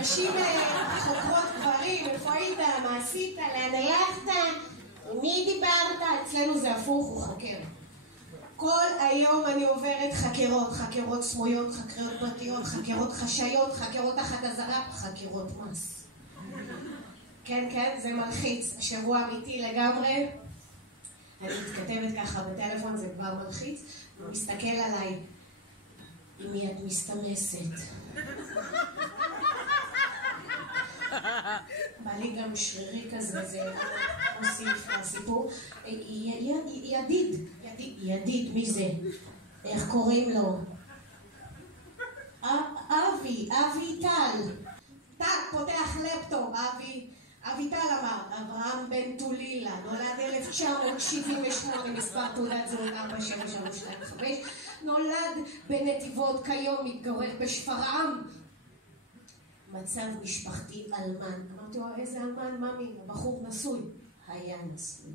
נשים חוקרות גברים, איפה היית, מה עשית, לאן הלכת, עם מי דיברת, אצלנו זה הפוך, הוא חוקר. כל היום אני עוברת חקירות, חקירות סמויות, חקירות פרטיות, חקירות חשאיות, חקירות תחת אזהרה, חקירות מס. כן, כן, זה מלחיץ, השבוע אמיתי לגמרי. אני מתכתבת ככה בטלפון, זה כבר מלחיץ, הוא מסתכל עליי, עם מי את מסתמסת? בא לי גם שרירי כזה, זה מוסיף לסיפור. ידיד, מי זה? איך קוראים לו? אבי טל. טל פותח לפטופ, אבי טל אמר, אברהם בן טולילה, נולד 1978, מספר תעודת זהות 47325, נולד בנתיבות, כיום מתגורר בשפרעם. מצב משפחתי אלמן. אמרתי לו, איזה אלמן, ממי? הבחור נשוי. היה נשוי.